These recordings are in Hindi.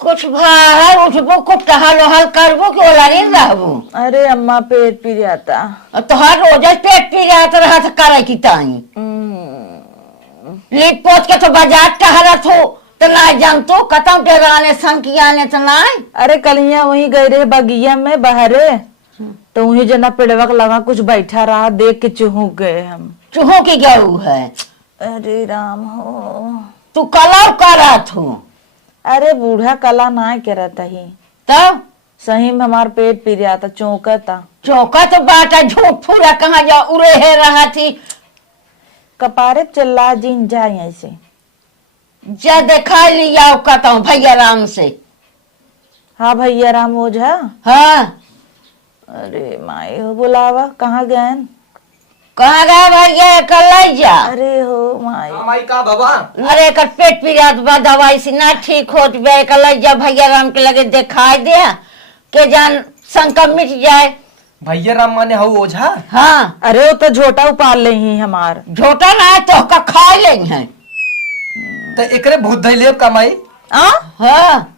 कुछ बाहर उठबो कुछ टहल वहल करबो कि ओलारी रहबो। अरे अम्मा पेट पी जाता। तोहार रोज पेट पी जात रहत करे की ताई लीप पोत के तो बाजार टहलत हो तो ना जानतो कतम टेराने संकियाने तो ना। अरे कलिया वहीं गए रहे बगिया में बहरे तो वहीं जना पेड़वा लगा कुछ बैठा रहा देख के चूहू गए हम। चूहों की गऊ है। अरे राम हो तू कला करत हो। अरे बूढ़ा कला ना करता ही तब सही में हमार पेट पी रहा था चौंकता। चौका तो बाटा झूठ फूरा कहाँ जा उड़े है रहा थी कपारे चल्ला जिन जाए ऐसे जा देखा लिया कहता हूँ भैया राम से। हाँ भैया राम ओझा। हाँ अरे माए हो बुलावा कहाँ गए? कहाँ गया भैया कल जा। अरे हो माई माई का बाबा अरे कर पेट पी जात बा दवाई से ना ठीक होत बे कल जा भैया राम के लगे दिखाई दे के जान संकट मिट जाए। भैया राम माने हऊ ओझा। हाँ अरे वो तो झोटा उपाल ले ही हमार झोटा ना है तो का खा ले हैं। तो एकरे भूत धैले का माई। हाँ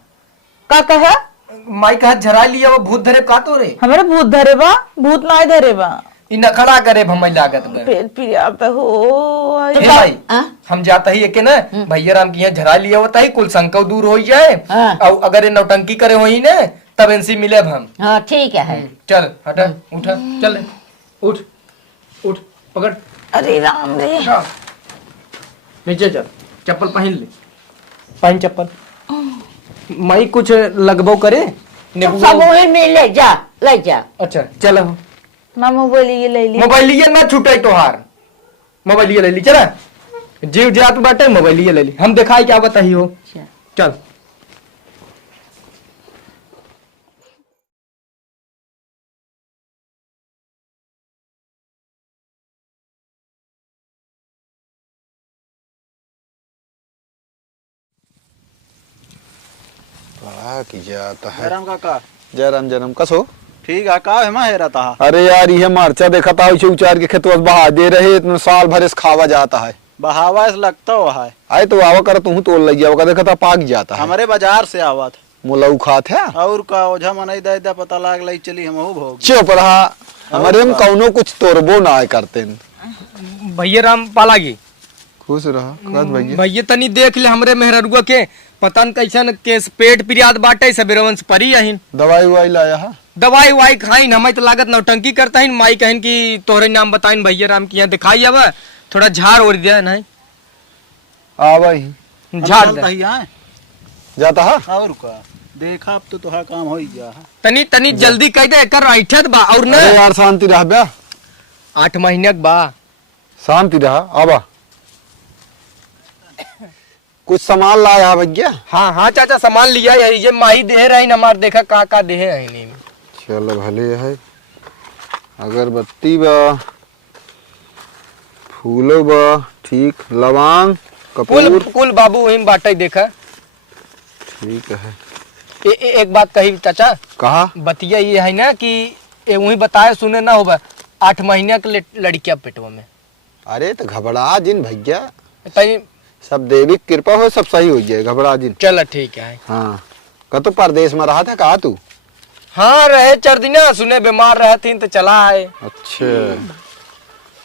का कहा माई कहा झरा लिया वो भूत धरे का तो रे। हमारे भूत धरे बा भूत ना धरे बा इ नखड़ा करे भमई लागत बे। पेट पी जाता हो। हे भाई हम जाता ही के ना भैया राम की यहाँ झरा लिया होता ही कुल संकट दूर हो जाए। और अगर ये नौटंकी करे होई ने तब इनसे मिले हम। हाँ ठीक है। चल हटा उठा चल उठ उठ पकड़। अरे राम रे नीचे चल चप्पल पहन ले पहन चप्पल। माई कुछ लगभो करे सब वही मिले जा ले जा। अच्छा चलो ना मोबाइल ये ले ली। मोबाइल ये ना छूटे तोहार मोबाइल ये ले ली चला जीव जात बाटे मोबाइल ये ले ली हम दिखाई क्या बताई हो। चल की जाता है। जयराम काका जयराम जयराम कसो ठीक है का है माँ रहता है। अरे यार ये मार्चा देखा था उसे उचार के खेतवा बहा दे रहे इतना साल भर इस खावा जाता है बहावा ऐसा लगता हो है। आए तो आवा कर तू तोड़ लग गया देखा था पाक जाता है। हमारे बाजार से आवा था मुलाऊ खात है और का ओझा मनाई दे पता लाग लाई चली हम भोग चुप रहा हमारे हम कौनो कुछ तोड़बो ना करते भैया राम पालागी खुश रहा भैया तनी देख ले हमरे मेहररुआ के पता न कैसन केस पेट पिरियाद बाटे सबेरवंश परी आहिन दवाई ववाई लाया है दवाई वाई खाइन हमें तो लागत नौटंकी करता है माई कहन की तोहरे नाम बताइन भैया राम की यहाँ दिखाई अब थोड़ा झाड़ ओढ़ दिया ना आवा ही झाड़ दे जाता है और का देखा अब तो तोहा काम हो ही जा तनी तनी जल्दी कह दे कर ऐठत बा और न अरे यार शांति रह बे 8 महीने के बा शांति रहा आवा कुछ सामान लाया भैया। हाँ हाँ चाचा सामान लिया है ये माही दे रहे हमार देखा का दे है नहीं चलो भले है अगरबत्ती बा फूलो बा ठीक लवांग कपूर कुल बाबू वही बाटे देखा ठीक है। एक बात कही चाचा कहा बतिया ये है ना कि वही बताए सुने ना होगा 8 महीने के लड़किया पेटवा में। अरे तो घबरा जिन भैया तनी सब देवी कृपा हो सब सही हो जाए घबरा जिन। चल ठीक है। हाँ का तो परदेश में रहा था कहा तू। हाँ रहे 4 दिन सुने बीमार रहे थी तो चला है। अच्छा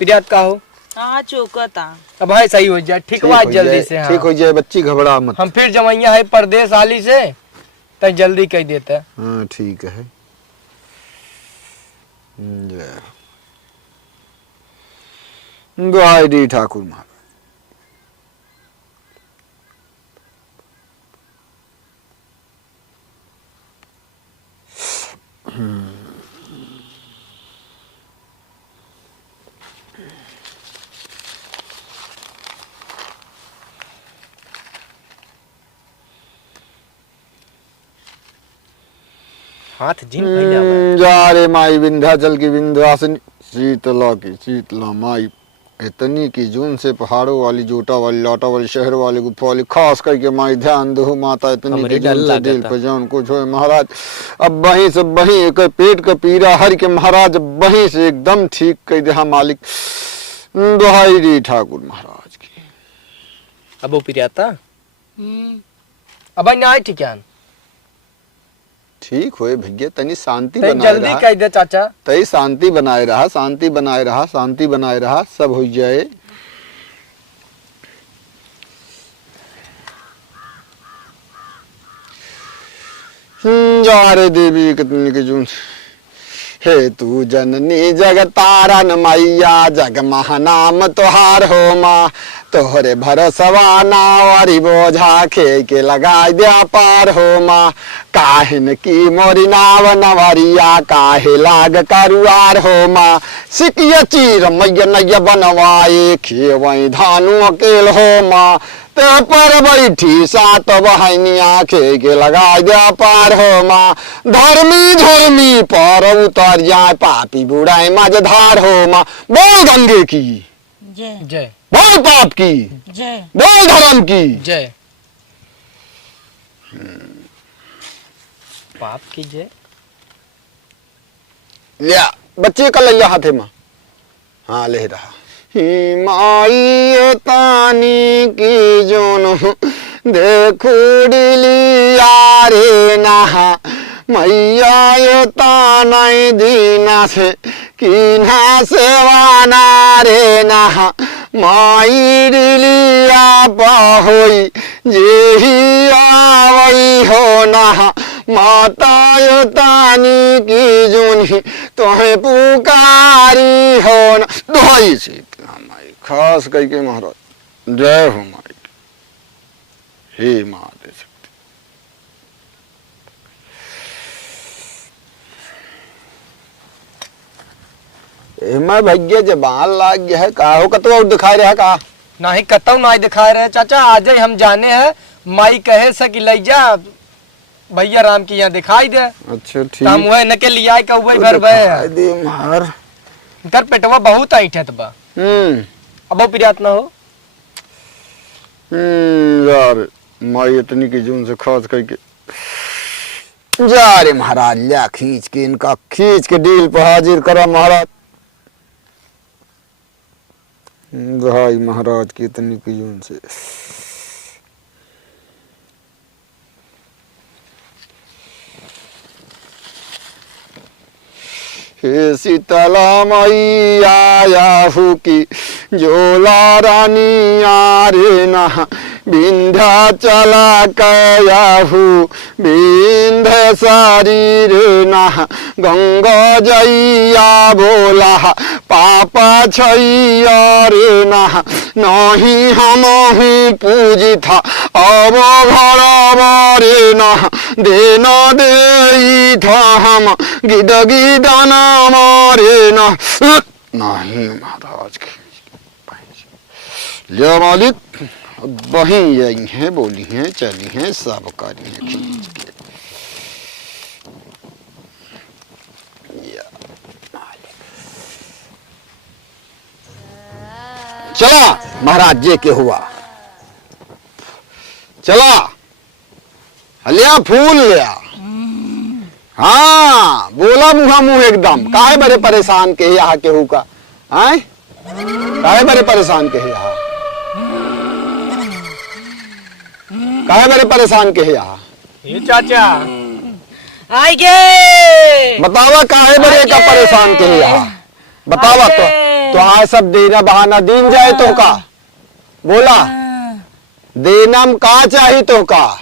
पिरियाद का हो हाँ चौकता अब भाई सही हो जाए ठीक बात जल्दी से। हाँ। ठीक हो जाए बच्ची घबरा मत। हम फिर जमैया है परदेश हाली से तो जल्दी कह देता। हाँ ठीक है। दुहाई दी ठाकुर महाराज। हाथ जिन पहले आवा जा रे माई विंध्याचल की विंध्याचल शीतला की शीतला माई इतनी की जून से पहाड़ों वाली जोटा वाली लाटा वाली शहर वाली गुफा वाली खास करके माई ध्यान दो माता इतनी की जून से दिल पर जान कुछ हो महाराज अब वहीं से वहीं एक पेट का पीरा हर के महाराज वहीं से एकदम ठीक कर दे मालिक दुहाई दी ठाकुर महाराज की। अब वो पिरियाता अब ना आए ठीक है ठीक होए भैया, तनी शांति तई बनाए जल्दी रहा, कह दे चाचा। तई शांति बनाए रहा, शांति बनाए रहा, शांति बनाए रहा, सब हो जाए। जा रे देवी कितनी के जून हे तू जननी जग तारन मैया, जग महानाम तुहार हो माँ, तोहरे भरोसवा नावरी बोझा खे के लगाई दिया पार हो माँ। काहिन की मोरी नाव नवरिया, काहे लाग करुआर हो माँ। सिकिया चीर मैया नैया बनवाए, खेवई धानु अकेल हो माँ। ते पर बैठी सात बहनिया खे के लगा दिया पार हो माँ। धर्मी धर्मी पर उतर जाए, पापी बुढ़ाई मझधार हो माँ। बोल गंगे की जय जय, बोल पाप की जय, बोल धर्म की जय। पाप की जय। लिया बच्चे का ले लिया हाथे में, हाँ ले रहा। माई तानी की जोन देखुड़िलिया रे नहा, मैया तानाई दीना से कीना सेवाना रे नहा। माई डिलिया पाहोई जेही आवई हो नहा, माता तानी की जोनी तोहे पुकारी हो न। दुहाई शीतला माई खास कह के महाराज जय हो माई। हे माँ दे सकती। मैं भैया जबान लाग गया है, का हो कतवा दिखाई रहा का नहीं कतौ नहीं दिखाए रहे चाचा, आज ही हम जाने हैं। माई कहे से कि ले जा भैया राम की यहाँ दिखाई दे। अच्छा ठीक हम वह न के लिया का वही भर भय दे मार। कर पेटवा बहुत ऐठत बा। अब वो पिरियात ना हो। यार माई इतनी की जून से खास करके जा रे महाराज, लिया खींच के इनका, खींच के डील पर हाजिर करा महाराज। भाई महाराज की इतनी की जून से हे शीतला माई आया हूँ की जोला रानी आरे ना, विंध्या चला कया हूँ विंध्य शरीर ना। गंगा जैया बोला पापा छैया रे ना, नहीं हम ही पूजी था अब घर बारे ना। देना दे था हम गिद गिदाना मारे ना, नहीं महाराज की ले मालिक वही यही है, बोली हैं चली हैं सब करी हैं खींच के। चला महाराज जी के हुआ, चला लिया फूल लिया। हाँ बोला मुहा मुंह एकदम, काहे बड़े परेशान के यहाँ के हु का, आए काहे बड़े परेशान के यहाँ, काहे बड़े परेशान के यहाँ। ये चाचा आइए बतावा काहे बड़े का परेशान के यहाँ, बतावा तो आज सब देना बहाना दिन जाए तो का, बोला देना का चाहिए तो का।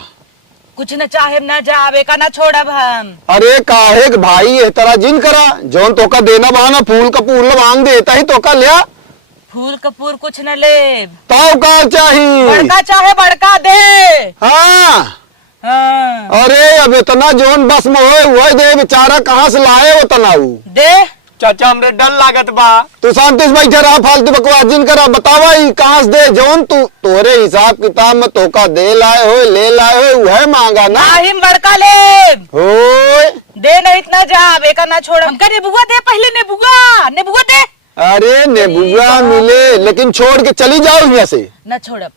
कुछ न चाहे न जावे का न छोड़ब हम। अरे काहे भाई ये तरह जिन करा, जौन तो का देना बहाना फूल का फूल मांग देता ही तो का लिया। फूल कपूर कुछ न ले, तो का चाहिए, बड़का चाहे बड़का दे। हाँ हाँ। अरे अब इतना जोन बस में हुए दे, बेचारा कहाँ से लाए वो तनाऊ दे। चाचा हमरे डर लागत बा। तू शांति से बैठे रहा, फालतू बकवास जिन करा, बतावा ही कहाँ से दे, जोन तू तोरे हिसाब किताब में तो का दे लाए हो ले लाए हो वह मांगा ना। नहीं बड़का ले होए दे, नहीं इतना जावे का न छोड़। हमका नेबुआ दे, पहले नेबुआ नेबुआ दे। अरे नेबुआ मिले लेकिन छोड़ के चली जाओ यहाँ से, न छोड़ब।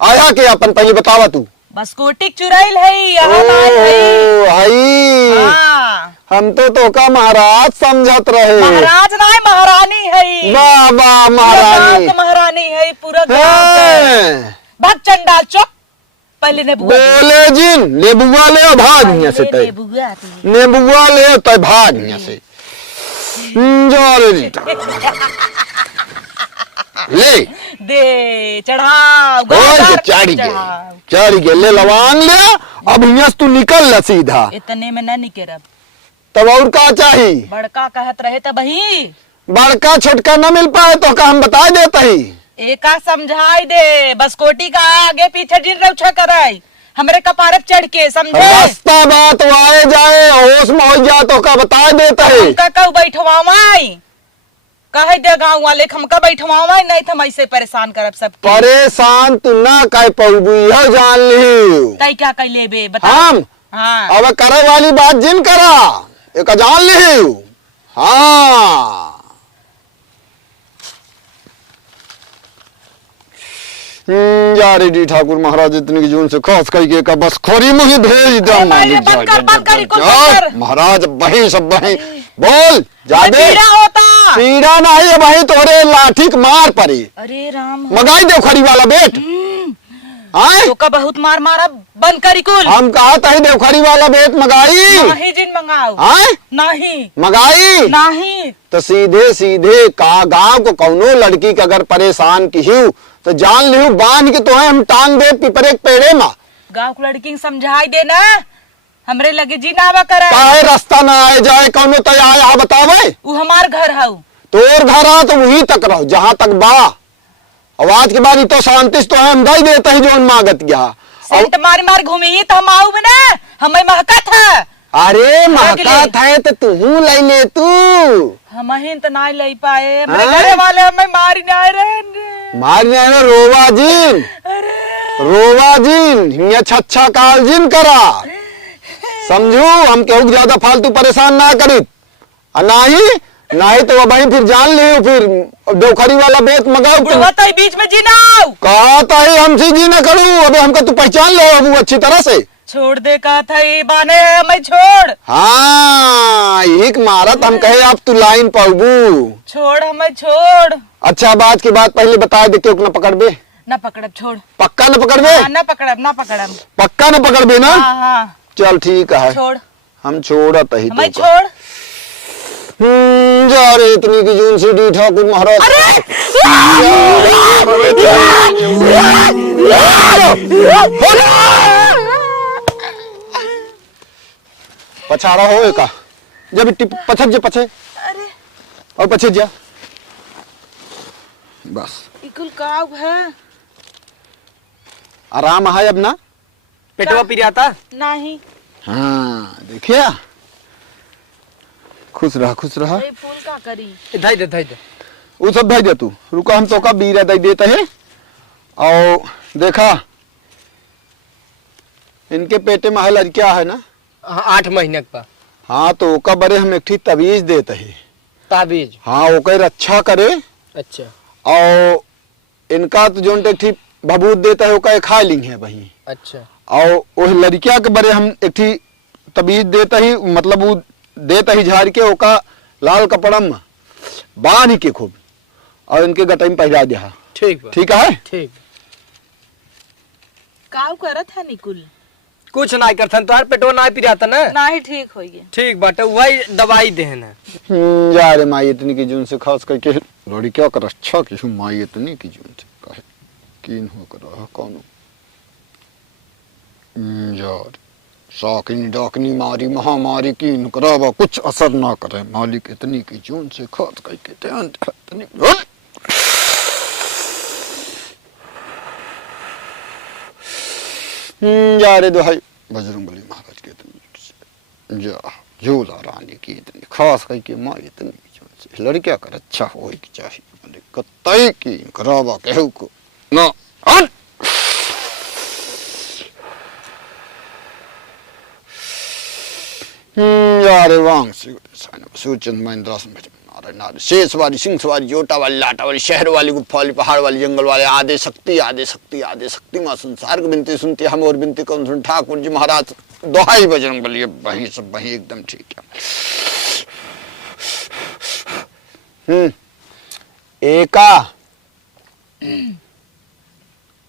आया के अपन पहले बतावा तू। बस कोटिक चुराइल है यहाँ लाए है। हाई हाँ। हम तो का महाराज समझत रहे। महाराज नहीं महारानी है। वाह वाह महारानी, महारानी है पूरा गाँव के। भाग चंडाल चुप। पहले नेबुआ दे। बोले जिन नेबुआ ले और भाग यहाँ से पहले तय नेबुआ दे। नेबुआ ले तय भाग यहाँ से जा रे रीटा ले दे चढ़ाओ और गागर चाड़ी चढ़ाओ। के ले लवांग ले अब यहाँ से तू निकल ल सीधा इतने में न निकेरब। तब और का चाहिए बड़का कहत रहे तब ही बड़का छोटका न मिल पाए तो का हम बता देता ही एका समझाई दे। बस कोटी का आगे पीछे जिन रौछा कराई हमरे कपारे पे चढ़ के समझे। रास्ता बात आए जाए होश में हो जाए तो का बता देता है हमका कऊ बैठवावाई कहे दे गाँव वाले हमका बैठवावाई नहीं तो हम ऐसे परेशान करब सब परेशान तू ना कह पबू यह जान ली तई क्या कह लेबे बता। हम हाँ अब करे वाली बात जिन करा एक जान ली हाँ जा रे ठाकुर महाराज इतनी की जून से खास करके का बस खोरी मुही भेज दो मालिक बंद कर महाराज बही सब बही बोल जादे पीड़ा होता। पीड़ा नहीं बही तोरे लाठी के मार पड़ी अरे राम मगाई दे खरी वाला बेट हाँ तो का बहुत मार मारा बंद करी कुल। हम कहा था देवखरी वाला बेट मगाई नहीं जिन मंगाओ हाँ नहीं मगाई नहीं तो सीधे सीधे का गांव को कौनो लड़की के अगर परेशान की तो जान लिहू बांध के तो है हम टांग दे पिपरे के पेड़े में गाँव की लड़की समझाई देना हमरे लगे जी नावा करा काहे रास्ता ना आए जाए कौनो तय आया बतावे वो हमार घर है तोर घर आ तो वही तक रहो जहां तक बा आवाज के बाद ही तो शांति तो है हम दई देते ही जो मांगत गया सेंट मारी मार घूमी तो हम आऊ में ना हमें महका था। अरे महका था तो तू ले ले तू हम तो नहीं ले पाए हाँ? हमारे घर वाले हमें मारी नहीं रहे मारने ना रोवा जिन रोवा जिन हिया छच्छा काल जिन करा समझू हम केहू ज्यादा फालतू परेशान ना करी नहीं तो वही फिर जान लियो फिर देवखरी वाला बेत मगाओ बुढ़वा बीच में जीनाओ कहा था ही हमसे जी ना करूं अबे हमको तू पहचान लो अब अच्छी तरह से छोड़ दे कहा था ये बाने मैं छोड़ हाँ एक मारत हम कहे आप तू लाइन पाऊबू छोड़ हमें छोड़। अच्छा बात की बात पहले बता दे क्यों न पकड़ बे ना पकड़ब छोड़ पक्का न पकड़ बे ना पकड़ब पक्का न पकड़ बे ना हाँ चल ठीक है छोड़ हम छोड़त ही हमें छोड़। जा रे इतनी की जून से डी ठाकुर महाराज पछाड़ा हो का जब पछत जे पछे और पछे जा बस इकुल काव है आराम है अब ना पेटवा पिराता नहीं हाँ देखिए खुश रहा ये फूल का करी धाई दे वो सब भेज दे तू रुका हम तो का बीरा दे देते हैं और देखा इनके पेटे में है क्या है ना 8 महीने का हाँ तो ओका बरे हम एक तवीज देते हैं ताबीज हाँ ओकर अच्छा करे अच्छा और इनका तो जो एक बबूत देता है ओका खा ली है वही अच्छा और वो लड़किया के बरे हम एक तवीज देता ही मतलब वो देता ही झाड़ के ओका लाल कपड़ा में बांध के खूब और इनके गटाई में पहरा दिया ठीक है ठीक काव करत है निकुल कुछ ना करथन तोहर पेटवा ना पिराता ना नहीं ठीक हो गया ठीक बाटे वही दवाई देना जा रे माई इतनी की जून से खास करके लड़किया कर अच्छा की माई इतनी की जून से कहे कीन हो कर रहा कौन यार साकिनी डाकनी मारी महामारी कीन करावा कुछ असर ना करे मालिक इतनी की जून से खास करके ध्यान इतनी जा रे दुहाई बजरंगबली महाराज के इतनी जा झूला रानी की इतनी खास करके माँ इतनी की लड़किया कर अच्छा हो चाहिए कतई की करावा कहू को ना यार वांग सूचन महिंद्रासन नारायण शेष वाली सिंह वाली जोटा वाली लाटा वाली शहर वाली गुफा वाली पहाड़ वाली जंगल वाले आदे शक्ति आदे शक्ति आदे शक्ति माँ संसार की बिनती सुनती हम और बिनती कौन सुन ठाकुर जी महाराज दोहाई बजरंगबली वही सब वही एकदम ठीक है एका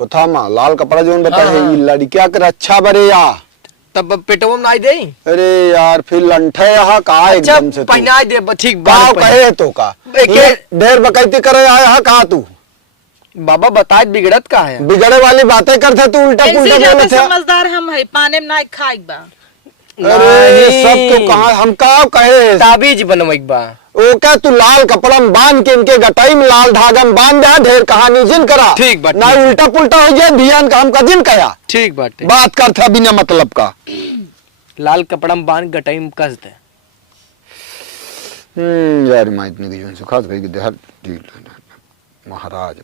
था माँ लाल कपड़ा जो बताए ये लड़किया कर अच्छा बरे या तब पेटवा में आई दे। अरे यार फिर लंठे यहाँ कहा एकदम से तू? पहना दे ठीक गाँव कहे तो का ये ढेर बकैती करे आया यहाँ कहा तू बाबा बताए बिगड़त का है। बिगड़े वाली बातें करते तू उल्टा पुल्टा बोले थे। समझदार हम है पाने में ना खाई बा। अरे ये सब तो कहा हम का कहे ताबीज बनवाइक बा। ओ क्या तू लाल कपड़ा में बांध के इनके गटाई में लाल धागा में बांध दे ढेर कहानी जिन करा ठीक बात ना उल्टा पुल्टा हो जाए ध्यान का हम का जिन कया ठीक बात बात करता बिना मतलब का लाल कपड़ा में बांध गटाई में कस दे। यार मैं इतने की जोन से खास भाई के हर महाराज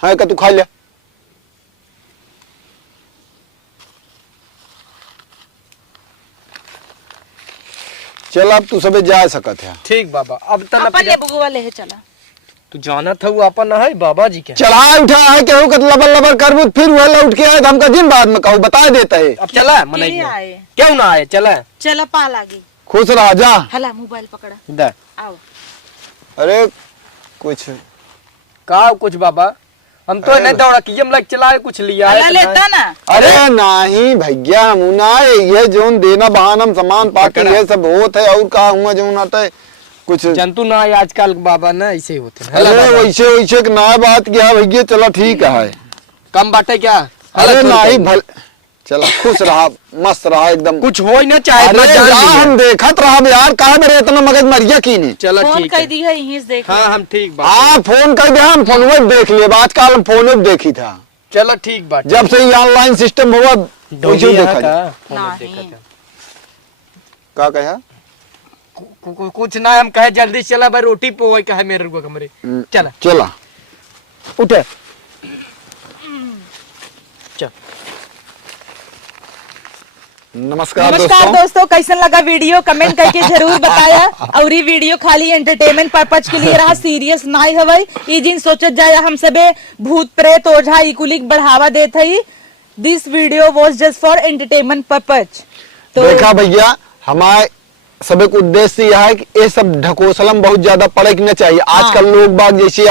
है का तू खा लिया चल अब तू सबे जा सकत है। ठीक बाबा अब तना अपन ले बुगवा ले चला तू जाना था वो अपन है बाबा जी के चला उठा है केहू के लबर लबर करबू फिर वो लौट के आए हमका दिन बाद में कहू बता देता है। अब चला मनाई क्यों ना आए चला चला पा लागी खुश रह जा। हला मोबाइल पकड़ा दे आओ। अरे कुछ का कुछ बाबा हम तो नहीं दौड़ा कि हम लग चलाए कुछ लिया हला लेता ना। अरे नहीं भैया मुना ये जोन देना बहानम सामान पाकर ये सब होत है और का हुआ जोन आता है कुछ जंतु ना है आजकल बाबा ना ऐसे ही होते हैं। अरे वैसे वैसे ना बात क्या भैया चला ठीक है कम बाटे क्या अरे नहीं भल चला खुश रहा मस्त रहा एकदम कुछ हो ही ना चाहे अरे हम देखत रहा यार कहा मेरे इतना मगज मरिया की नहीं चलो फोन ठीक कर है दी है यहीं से देख। हाँ हम ठीक बात हाँ फोन कर दे हम फोन में देख लिए आजकल हम फोन में देखी था चलो ठीक बात जब से ये ऑनलाइन सिस्टम हुआ वैसे ही देखा जाए। नहीं का कहा कुछ ना हम कहे जल्दी चला भाई रोटी पोए कहे मेरे रुको कमरे चला चला उठे चल नमस्कार दोस्तों कैसन लगा वीडियो कमेंट करके जरूर बताया। और ये वीडियो खाली एंटरटेनमेंट पर्पज के लिए रहा सीरियस ना हवई ई जिन सोचत जाए हम सबे भूत प्रेत ओझा इकुलिक बढ़ावा देत हई। This video was just for entertainment purpose. तो देखा भैया हमारे सबे को उद्देश्य यह है कि ये सब ढकोसलम बहुत ज्यादा पड़े कि न चाहिए। आजकल लोग बाग जैसे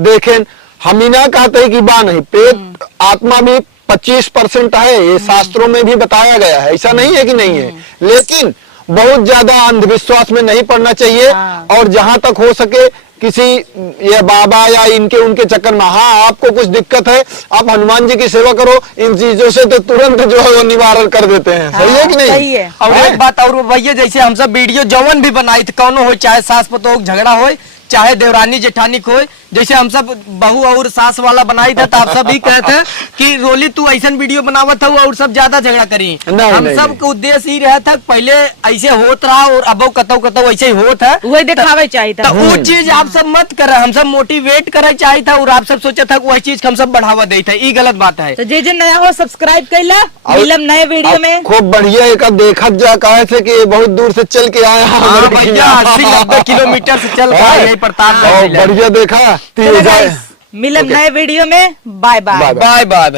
देखें हम ही ना कहते कि बा नहीं पेट आत्मा भी 25% है ये शास्त्रों में भी बताया गया है ऐसा नहीं है कि नहीं है लेकिन बहुत ज्यादा अंधविश्वास में नहीं पड़ना चाहिए। और जहां तक हो सके किसी ये बाबा या इनके उनके चक्कर में हाँ आपको कुछ दिक्कत है आप हनुमान जी की सेवा करो इन चीजों से तो तुरंत जो है वो निवारण कर देते हैं। सही है कि नहीं सही है। और एक बात और भैया जैसे हम सब वीडियो जवन भी बनाई थी कौन हो चाहे सास पतोह झगड़ा हो चाहे देवरानी जेठानी को जैसे हम सब बहू और सास वाला बनाई था तो आप सब ही कहते हैं कि रोली तू ऐसा वीडियो बनावत था और सब ज्यादा झगड़ा करी। हम सब का उद्देश्य ही रहा था पहले ऐसे होत रहा और अब कतौ ऐसे ही होत है वही दिखावे चाहिए था। वो चीज आप सब मत करे हम सब मोटिवेट करे चाहिए था और आप सब सोचा था वही चीज हम सब बढ़ावा दे था ये गलत बात है। तो जे नया हो सब्सक्राइब कर ला मिलम नए वीडियो में खूब बढ़िया एक देखत जा कहे से कि बहुत दूर से चल के आया हाँ भैया 80-90 किलोमीटर से चल रहा है यही प्रताप बढ़िया देखा मिलम नए वीडियो में। Bye bye bye bye.